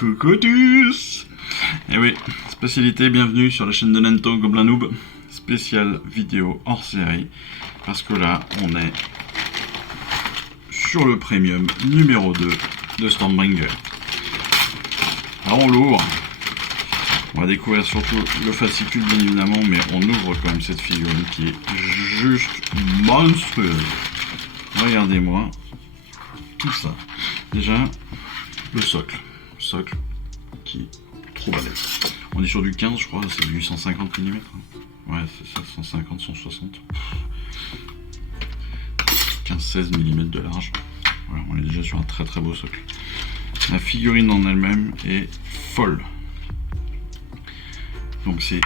Coucou tous. Et oui, spécialité, bienvenue sur la chaîne de Nento Gobelin Noob. Spéciale vidéo hors série. Parce que là, on est sur le premium numéro 2 de Stormbringer. Alors on l'ouvre. On va découvrir surtout le fascicule bien évidemment, mais on ouvre quand même cette figurine qui est juste monstrueuse. Regardez-moi tout ça. Déjà, le socle. Socle qui est trop balèze. On est sur du 15, je crois, c'est du 150 mm. Ouais, c'est ça, 150, 160. 15-16 mm de large. Voilà, on est déjà sur un très très beau socle. La figurine en elle-même est folle. Donc c'est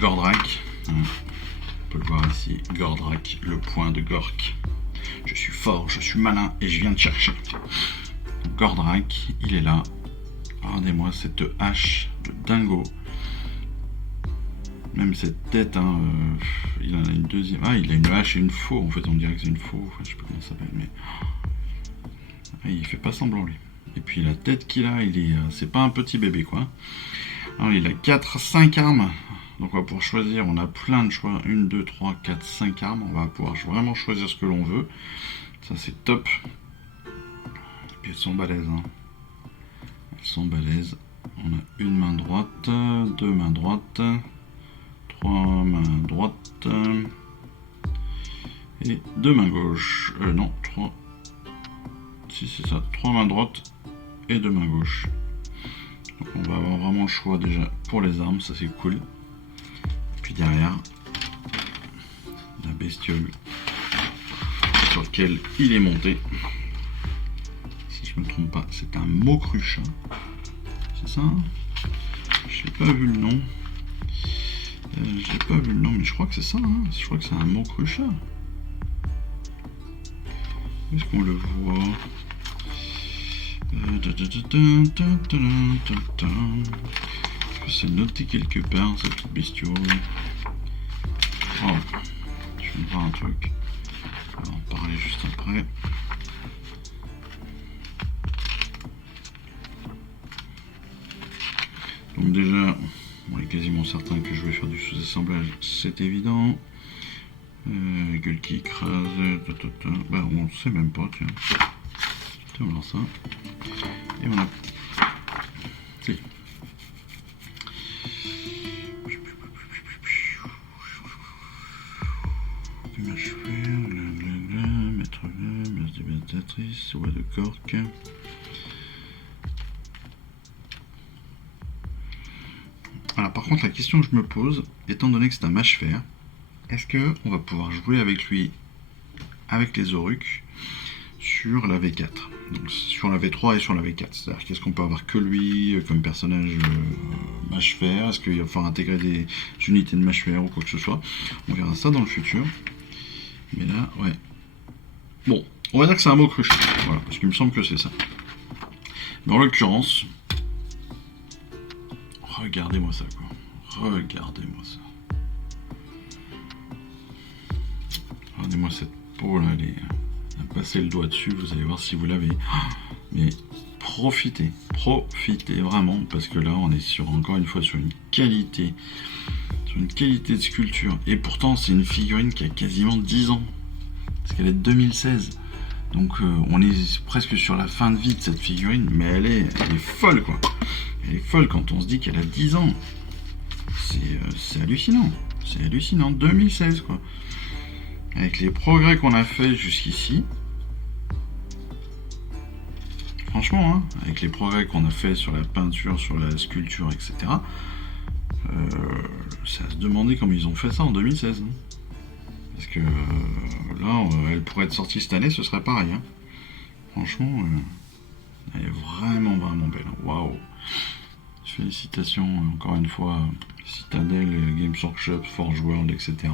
Gordrakk. On peut le voir ici, Gordrakk, le point de Gork. Je suis fort, je suis malin et je viens de chercher. Gordrakk, il est là. Regardez-moi cette hache de dingo. Même cette tête, hein, il en a une deuxième. Ah, il a une hache et une faux. En fait, on dirait que c'est une faux. Enfin, je sais pas comment ça s'appelle, mais ah, il fait pas semblant lui. Et puis la tête qu'il a, il est, c'est pas un petit bébé quoi. Alors, il a 4-5 armes. Donc on va pouvoir choisir, on a plein de choix. 1, 2, 3, 4, 5 armes. On va pouvoir vraiment choisir ce que l'on veut. Ça c'est top. Et puis elles sont balèzes. Hein. Elles sont balèzes. On a une main droite, deux mains droites, trois mains droites et deux mains gauches. Non, trois. Si c'est ça, trois mains droites et deux mains gauches. Donc on va avoir vraiment le choix déjà pour les armes, ça c'est cool. Puis derrière, la bestiole sur laquelle il est monté. Si je me trompe pas, c'est un Mokrucha. C'est ça hein? Je n'ai pas vu le nom. J'ai pas vu le nom, mais je crois que c'est ça. Hein? Je crois que c'est un Mokrucha. Est-ce qu'on le voit? Est-ce que c'est noté quelque part cette petite bestiole? Oh, je vais me voir un truc. On va en parler juste après. Donc déjà, on est quasiment certain que je vais faire du sous-assemblage, c'est évident. Gueule qui écrase, bah on ne sait même pas, tiens. On va voir ça. Et on a... Si. Mâche fer, maître dévastatrice, oie de Gork. Alors par contre la question que je me pose, étant donné que c'est un mâche fer, est-ce qu'on va pouvoir jouer avec lui, avec les Auruks, sur la V4, donc sur la V3 et sur la V4, c'est-à-dire qu'est-ce qu'on peut avoir que lui comme personnage mâche fer, est-ce qu'il va falloir intégrer des unités de mâche fer ou quoi que ce soit, on verra ça dans le futur, mais là, ouais, bon, on va dire que c'est un Mokrucha, voilà, parce qu'il me semble que c'est ça, mais en l'occurrence, regardez-moi ça quoi, regardez-moi ça, regardez-moi cette peau là, elle est... Passez le doigt dessus, vous allez voir si vous l'avez. Mais profitez vraiment, parce que là on est sur encore une fois sur une qualité de sculpture. Et pourtant c'est une figurine qui a quasiment 10 ans, parce qu'elle est de 2016. Donc on est presque sur la fin de vie de cette figurine, mais elle est folle quoi. Elle est folle quand on se dit qu'elle a 10 ans. C'est hallucinant. C'est hallucinant, 2016 quoi. Avec les progrès qu'on a fait jusqu'ici, franchement, hein, avec les progrès qu'on a fait sur la peinture, sur la sculpture, etc., c'est à se demander comment ils ont fait ça en 2016. Hein. Parce que là, elle pourrait être sortie cette année, ce serait pareil. Hein. Franchement, elle est vraiment belle. Waouh! Félicitations encore une fois, Citadel, Games Workshop, Forge World, etc.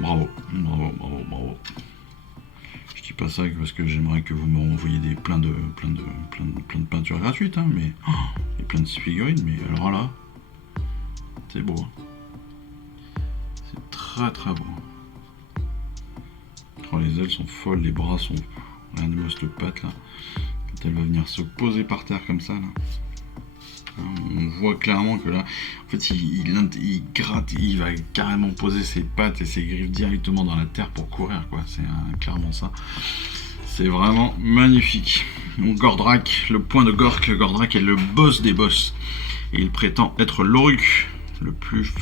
Bravo. Je dis pas ça parce que j'aimerais que vous m'envoyiez plein de peintures gratuites, hein, mais et plein de figurines, mais alors là, c'est beau. Hein. C'est très beau. Oh, les ailes sont folles, les bras sont... Regardez-moi cette patte là. Quand elle va venir se poser par terre comme ça, là. On voit clairement que là, en fait, il gratte, il va carrément poser ses pattes et ses griffes directement dans la terre pour courir, quoi. C'est clairement ça. C'est vraiment magnifique. Donc Gordrakk, le point de Gork, Gordrakk est le boss des boss. Et il prétend être l'Auruk, le plus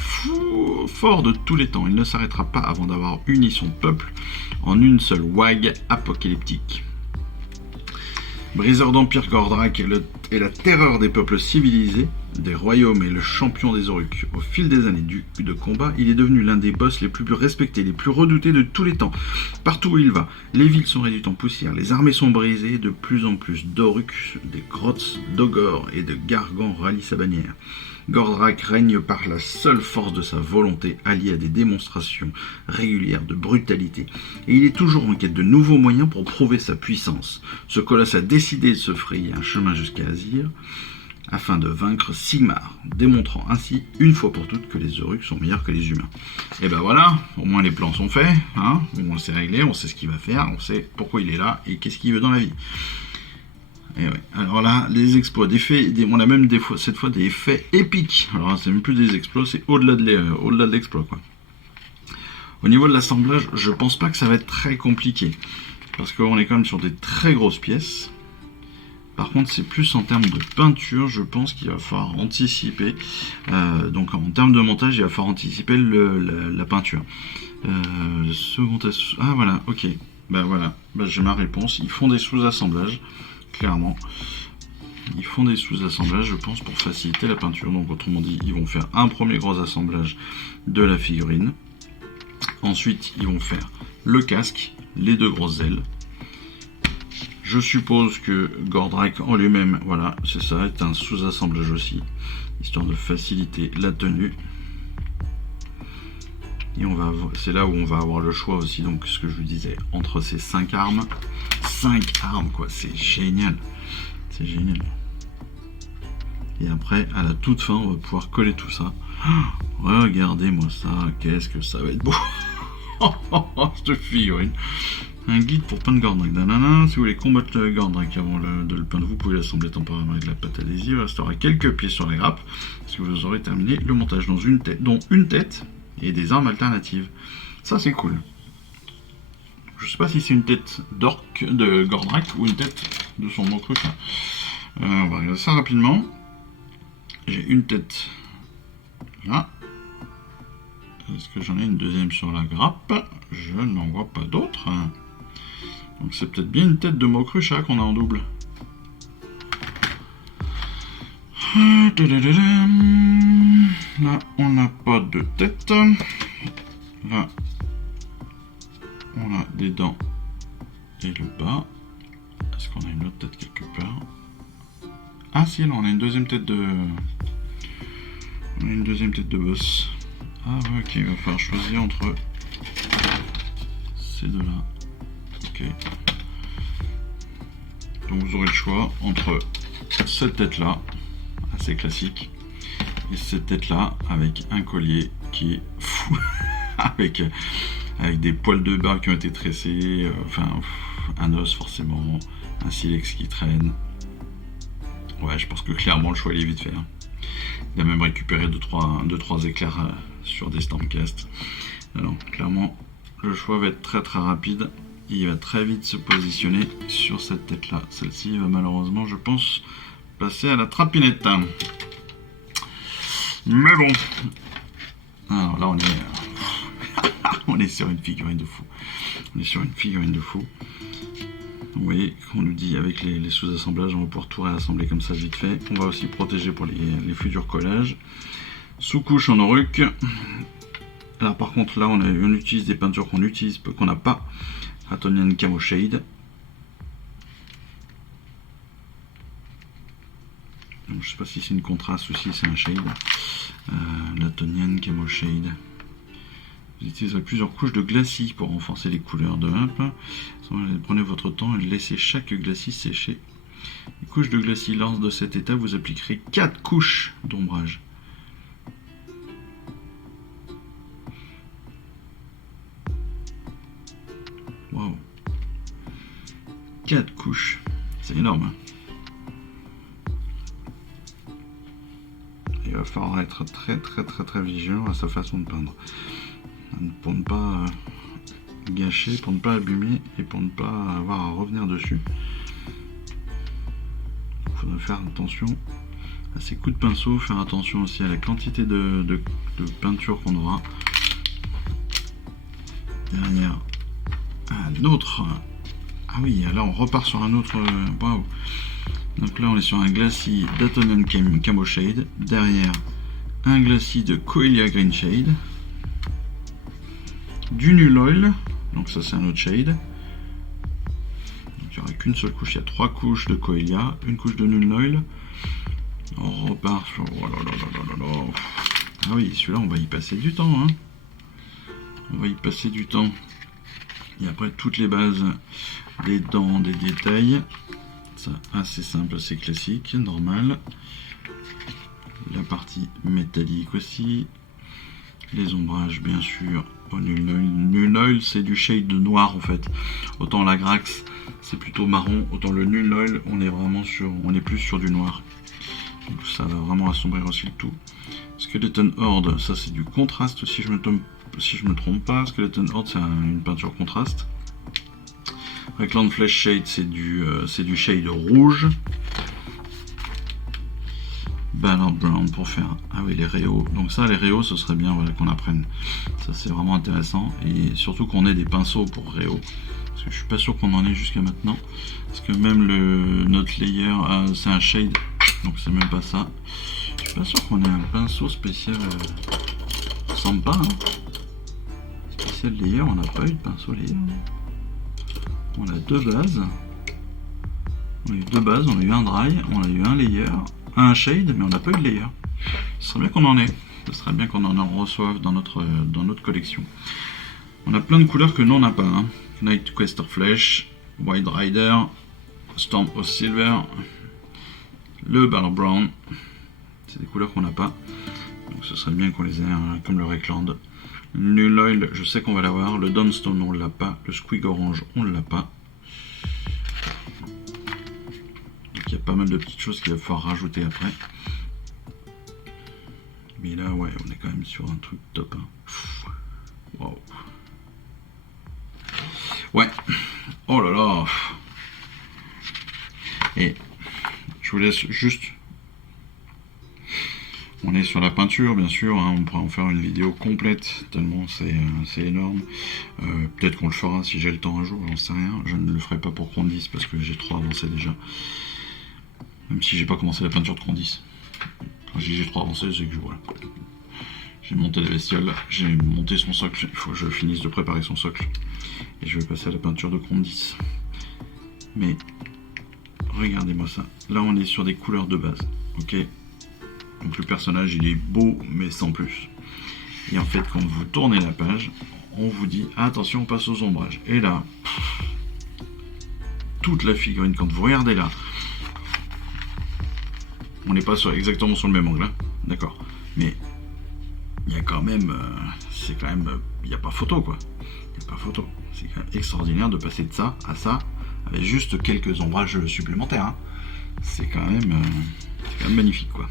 fort de tous les temps. Il ne s'arrêtera pas avant d'avoir uni son peuple en une seule wag apocalyptique. Briseur d'Empire, Gordrakk est la terreur des peuples civilisés, des royaumes et le champion des Auruks. Au fil des années de combat, il est devenu l'un des boss les plus respectés, les plus redoutés de tous les temps. Partout où il va, les villes sont réduites en poussière, les armées sont brisées, de plus en plus d'Auruks, des Grotz, d'Ogor et de Gargans rallient sa bannière. Gordrakk règne par la seule force de sa volonté, alliée à des démonstrations régulières de brutalité. Et il est toujours en quête de nouveaux moyens pour prouver sa puissance. Ce colosse a décidé de se frayer un chemin jusqu'à Azyr, afin de vaincre Sigmar, démontrant ainsi une fois pour toutes que les Auruks sont meilleurs que les humains. Et ben voilà, au moins les plans sont faits, hein, on s'est réglé, on sait ce qu'il va faire, on sait pourquoi il est là et qu'est-ce qu'il veut dans la vie. Et ouais. Alors là, les exploits, on a même cette fois des faits épiques. Alors là, c'est même plus des exploits, c'est au-delà de l'exploit, quoi. Au niveau de l'assemblage, je pense pas que ça va être très compliqué, parce qu'on est quand même sur des très grosses pièces. Par contre, c'est plus en termes de peinture, je pense qu'il va falloir anticiper. Donc en termes de montage, il va falloir anticiper la peinture. Ah voilà, ok. Ben voilà, j'ai ma réponse. Ils font des sous-assemblages, clairement. Ils font des sous-assemblages, je pense, pour faciliter la peinture. Donc autrement dit, ils vont faire un premier gros assemblage de la figurine. Ensuite, ils vont faire le casque, les deux grosses ailes. Je suppose que Gordrakk en lui-même, voilà, c'est ça, est un sous-assemblage aussi, histoire de faciliter la tenue. Et c'est là où on va avoir le choix aussi, donc ce que je vous disais, entre ces 5 armes. 5 armes, quoi, c'est génial. C'est génial. Et après, à la toute fin, on va pouvoir coller tout ça. Oh, regardez-moi ça, qu'est-ce que ça va être beau. Cette figurine. Un guide pour peindre Gordrakk. Si vous voulez combattre le Gordrakk avant de le peindre, vous pouvez l'assembler temporairement avec la pâte adhésive. Il restera quelques pieds sur la grappe, parce que vous aurez terminé le montage dont une tête et des armes alternatives. Ça, c'est cool. Je sais pas si c'est une tête de Gordrakk ou une tête de son Mokrush. On va regarder ça rapidement. J'ai une tête là. Est-ce que j'en ai une deuxième sur la grappe? Je n'en vois pas d'autre. Donc c'est peut-être bien une tête de Mokrucha qu'on a en double. Là, on n'a pas de tête. Là, on a des dents et le bas. Est-ce qu'on a une autre tête quelque part? Ah si, là, on a une deuxième tête de... On a une deuxième tête de boss. Ah ouais, ok, il va falloir choisir entre ces deux-là. Ok. Donc vous aurez le choix entre cette tête-là, assez classique, et cette tête-là, avec un collier qui est fou, avec des poils de barbe qui ont été tressés, un os forcément, un silex qui traîne. Ouais, je pense que clairement le choix il est vite fait. Hein. Il a même récupéré 2-3 éclairs sur des Stormcast. Alors clairement le choix va être très très rapide. Il va très vite se positionner sur cette tête là. Celle-ci va malheureusement, je pense, passer à la trapinette. Mais bon. Alors là on est on est sur une figurine de fou. On est sur une figurine de fou. Vous voyez, on nous dit avec les sous-assemblages, on va pouvoir tout réassembler comme ça vite fait. On va aussi protéger pour les futurs collages. Sous-couche en Auruk. Alors par contre là on utilise des peintures qu'on n'a pas. Atonian Camo Shade. Donc, je sais pas si c'est une contraste ou si c'est un shade. L'Atonian Camo Shade. Vous utiliserez plusieurs couches de glacis pour renforcer les couleurs de Imp. Prenez votre temps et laissez chaque glacis sécher. Les couches de glacis, lors de cet état, vous appliquerez 4 couches d'ombrage. Waouh. 4 couches. C'est énorme. Hein. il va falloir être très vigilant à sa façon de peindre. Pour ne pas gâcher, pour ne pas abîmer et pour ne pas avoir à revenir dessus. Il faudra faire attention à ces coups de pinceau, faire attention aussi à la quantité de peinture qu'on aura. Derrière un autre. Ah oui, là on repart sur un autre. Waouh! Donc là on est sur un glacis d'Atonian Camo Shade. Derrière un glacis de Coelia Green Shade. Du Null Oil. Donc ça c'est un autre shade. Donc il n'y aura qu'une seule couche. Il y a 3 couches de Coelia, une couche de Null Oil. On repart sur. Oh là là là là là. Ah oui, celui-là on va y passer du temps. Hein. On va y passer du temps. Et après toutes les bases, des dents, des détails. Ça assez simple, assez classique, normal. La partie métallique aussi. Les ombrages bien sûr au Null Oil. Null Oil c'est du shade noir en fait. Autant la Grax c'est plutôt marron, autant le Null Oil on est plus sur du noir. Donc ça va vraiment assombrir aussi le tout. Skeleton Horde, ça c'est du contraste si je me trompe pas. Skeleton Horde c'est une peinture contraste. Recland Flesh Shade c'est du shade rouge. Ballard Brown pour faire les réaux. Donc ça les réaux ce serait bien qu'on apprenne. Ça c'est vraiment intéressant et surtout qu'on ait des pinceaux pour réaux. Parce que je suis pas sûr qu'on en ait jusqu'à maintenant. Parce que même notre layer c'est un shade. Donc c'est même pas ça. Je suis pas sûr qu'on ait un pinceau spécial. Ça ressemble pas. Hein. Spécial layer, on n'a pas eu de pinceau layer. On a 2 bases. On a eu 2 bases, on a eu un dry, on a eu un layer, un shade, mais on n'a pas eu de layer. Ce serait bien qu'on en ait. Ce serait bien qu'on en reçoive dans notre collection. On a plein de couleurs que nous on n'a pas. Hein. Night Quester Flesh, Wild Rider, Storm of Silver, le Ballard Brown. C'est des couleurs qu'on n'a pas. Donc ce serait bien qu'on les ait, hein, comme le Recland. Le Null Oil, je sais qu'on va l'avoir. Le Dawnstone, on l'a pas. Le Squig Orange, on l'a pas. Donc il y a pas mal de petites choses qu'il va falloir rajouter après. Mais là, ouais, on est quand même sur un truc top. Hein. Wow. Ouais. Oh là là. Et je vous laisse juste. On est sur la peinture, bien sûr. Hein, on pourra en faire une vidéo complète, tellement c'est énorme. Peut-être qu'on le fera si j'ai le temps un jour, j'en sais rien. Je ne le ferai pas pour Condis parce que j'ai trop avancé déjà. Même si j'ai pas commencé la peinture de Condis. Quand j'ai trop avancé, c'est que voilà. J'ai monté la bestiole, j'ai monté son socle. Il faut que je finisse de préparer son socle. Et je vais passer à la peinture de Condis. Mais regardez-moi ça. Là, on est sur des couleurs de base. Ok. Donc le personnage il est beau mais sans plus. Et en fait quand vous tournez la page, on vous dit attention on passe aux ombrages. Et là, toute la figurine, quand vous regardez là, on n'est pas exactement sur le même angle, hein, d'accord. Mais il y a quand même, il n'y a pas photo quoi. Il n'y a pas photo. C'est quand même extraordinaire de passer de ça à ça avec juste quelques ombrages supplémentaires. Hein. C'est quand même magnifique quoi.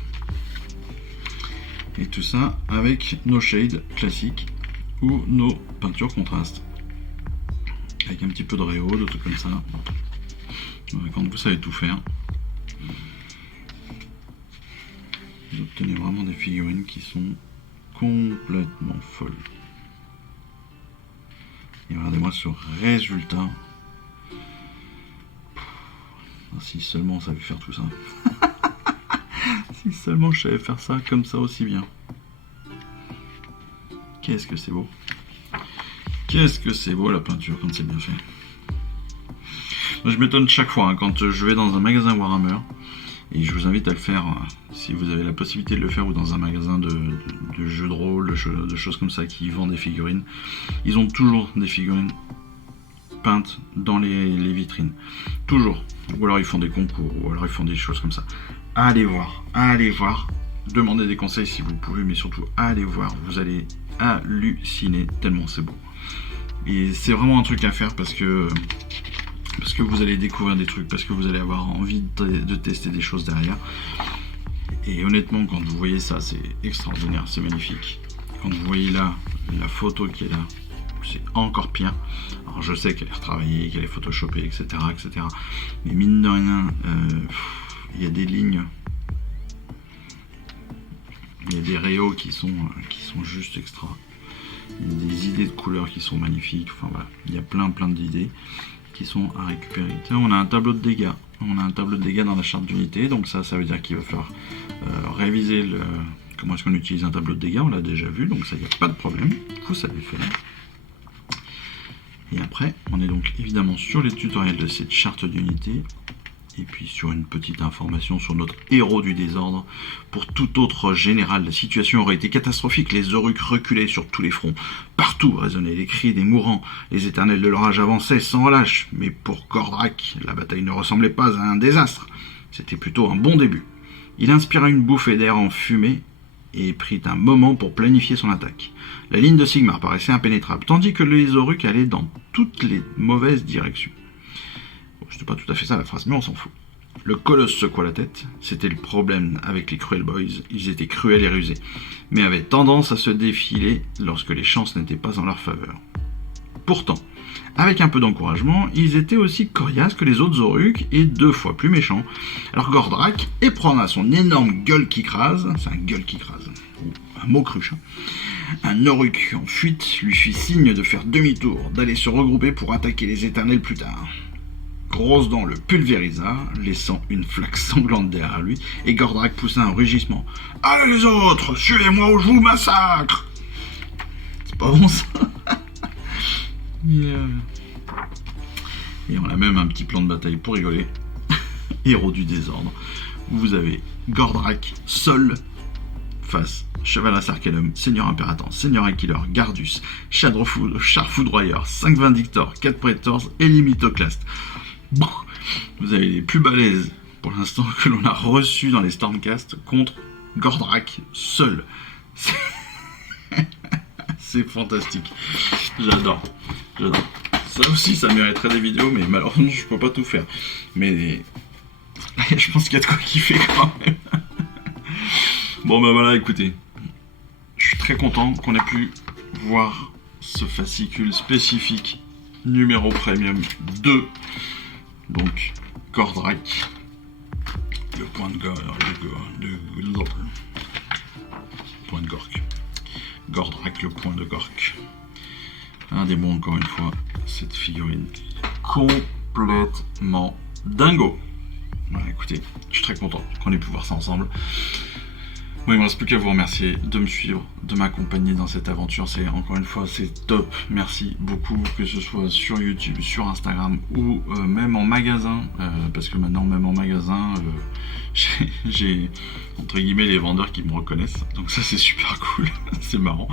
Et tout ça avec nos shades classiques ou nos peintures contrastes. Avec un petit peu de réo, de trucs comme ça. Quand vous savez tout faire, vous obtenez vraiment des figurines qui sont complètement folles. Et regardez-moi ce résultat. Si seulement on savait faire tout ça. Si seulement je savais faire ça comme ça aussi bien. Qu'est-ce que c'est beau. Qu'est-ce que c'est beau la peinture quand c'est bien fait. Moi, je m'étonne chaque fois hein, quand je vais dans un magasin Warhammer. Et je vous invite à le faire si vous avez la possibilité de le faire ou dans un magasin de jeux de rôle, de choses comme ça qui vendent des figurines. Ils ont toujours des figurines peintes dans les vitrines. Toujours. Ou alors ils font des concours, ou alors ils font des choses comme ça. Allez voir, demandez des conseils si vous pouvez, mais surtout allez voir, vous allez halluciner tellement c'est beau. Et c'est vraiment un truc à faire parce que vous allez découvrir des trucs, parce que vous allez avoir envie de tester des choses derrière. Et honnêtement, quand vous voyez ça, c'est extraordinaire, c'est magnifique. Quand vous voyez là, la photo qui est là, c'est encore pire. Alors je sais qu'elle est retravaillée, qu'elle est photoshopée, etc., etc. Mais mine de rien, il y a des lignes, il y a des réaux qui sont juste extra. Il y a des idées de couleurs qui sont magnifiques. Enfin voilà, il y a plein d'idées qui sont à récupérer. Tiens, on a un tableau de dégâts. On a un tableau de dégâts dans la charte d'unité. Donc ça veut dire qu'il va falloir réviser comment est-ce qu'on utilise un tableau de dégâts. On l'a déjà vu, donc ça, il n'y a pas de problème. Vous savez faire. Et après, on est donc évidemment sur les tutoriels de cette charte d'unité. Et puis sur une petite information sur notre héros du désordre. Pour tout autre général, la situation aurait été catastrophique. Les Oruks reculaient sur tous les fronts. Partout résonnaient les cris des mourants. Les éternels de l'orage avançaient sans relâche. Mais pour Gordrakk, la bataille ne ressemblait pas à un désastre. C'était plutôt un bon début. Il inspira une bouffée d'air en fumée et prit un moment pour planifier son attaque. La ligne de Sigmar paraissait impénétrable, tandis que les Oruks allaient dans toutes les mauvaises directions. C'était pas tout à fait ça la phrase, mais on s'en fout. Le colosse secoua la tête. C'était le problème avec les Cruel Boys. Ils étaient cruels et rusés, mais avaient tendance à se défiler lorsque les chances n'étaient pas en leur faveur. Pourtant, avec un peu d'encouragement, ils étaient aussi coriaces que les autres Oruks et 2 fois plus méchants. Alors Gordrakk, éprenant à son énorme gueule qui crase, c'est un gueule qui crase, ou un mot cruche, un Oruk en fuite lui fit signe de faire demi-tour, d'aller se regrouper pour attaquer les éternels plus tard. Grosse Dent le pulvérisa, laissant une flaque sanglante derrière lui, et Gordrakk poussa un rugissement. « Allez les autres, suivez-moi ou je vous massacre !» C'est pas bon ça. Et on a même un petit plan de bataille pour rigoler. Héros du désordre. Vous avez Gordrakk seul face Chevalas Arcanum, Seigneur Impérator, Seigneur Aquilor, Gardus, Char Foudroyeur, 5 Vindictors, 4 Praetors et Limitoclast. Bon, vous avez les plus balèzes pour l'instant que l'on a reçus dans les Stormcast contre Gordrakk seul. C'est fantastique. J'adore. Ça aussi, ça mériterait des vidéos, mais malheureusement, je peux pas tout faire. Mais je pense qu'il y a de quoi kiffer quand même. Bon, ben voilà, écoutez. Je suis très content qu'on ait pu voir ce fascicule spécifique numéro premium 2. Donc, Gordrakk, le point de Gork. Gordrakk, le point de Gork. Un des bons, encore une fois, cette figurine complètement dingo. Voilà, écoutez, je suis très content qu'on ait pu voir ça ensemble. Bon, il ne me reste plus qu'à vous remercier de me suivre, de m'accompagner dans cette aventure. C'est encore une fois, c'est top. Merci beaucoup, que ce soit sur YouTube, sur Instagram ou même en magasin. Parce que maintenant, même en magasin, j'ai entre guillemets les vendeurs qui me reconnaissent. Donc ça, c'est super cool. C'est marrant.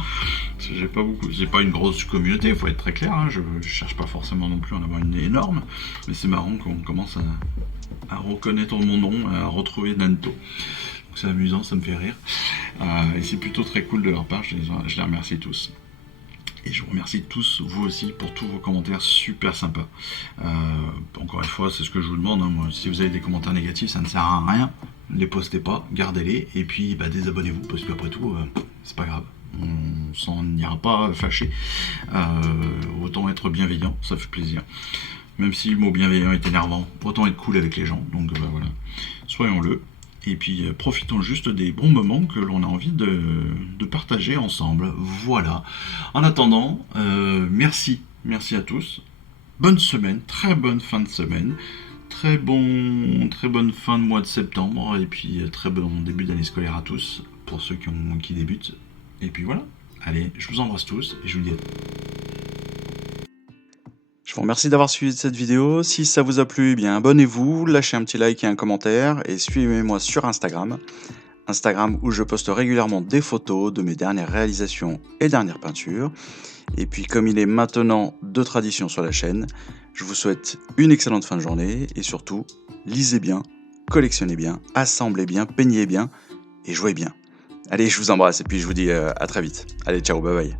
Parce que j'ai pas une grosse communauté, il faut être très clair. Hein. Je cherche pas forcément non plus à en avoir une énorme. Mais c'est marrant qu'on commence à reconnaître mon nom, à retrouver Nanto. C'est amusant, ça me fait rire. Et c'est plutôt très cool de leur part, je les remercie tous. Et je vous remercie tous, vous aussi, pour tous vos commentaires super sympas. Encore une fois, c'est ce que je vous demande. Hein, moi, si vous avez des commentaires négatifs, ça ne sert à rien. Ne les postez pas, gardez-les. Et puis, désabonnez-vous, parce qu'après tout, c'est pas grave. On s'en ira pas fâché. Autant être bienveillant, ça fait plaisir. Même si le mot bienveillant est énervant, autant être cool avec les gens. Donc voilà, soyons-le. Et puis profitons juste des bons moments que l'on a envie de partager ensemble. Voilà. En attendant, merci à tous. Bonne semaine, très bonne fin de semaine. Très bonne fin de mois de septembre. Et puis très bon début d'année scolaire à tous, pour ceux qui débutent. Et puis voilà. Allez, je vous embrasse tous et je vous dis à tous. Je vous remercie d'avoir suivi cette vidéo. Si ça vous a plu, abonnez-vous, lâchez un petit like et un commentaire et suivez-moi sur Instagram où je poste régulièrement des photos de mes dernières réalisations et dernières peintures. Et puis comme il est maintenant de tradition sur la chaîne, je vous souhaite une excellente fin de journée et surtout, lisez bien, collectionnez bien, assemblez bien, peignez bien et jouez bien. Allez, je vous embrasse et puis je vous dis à très vite. Allez, ciao, bye bye.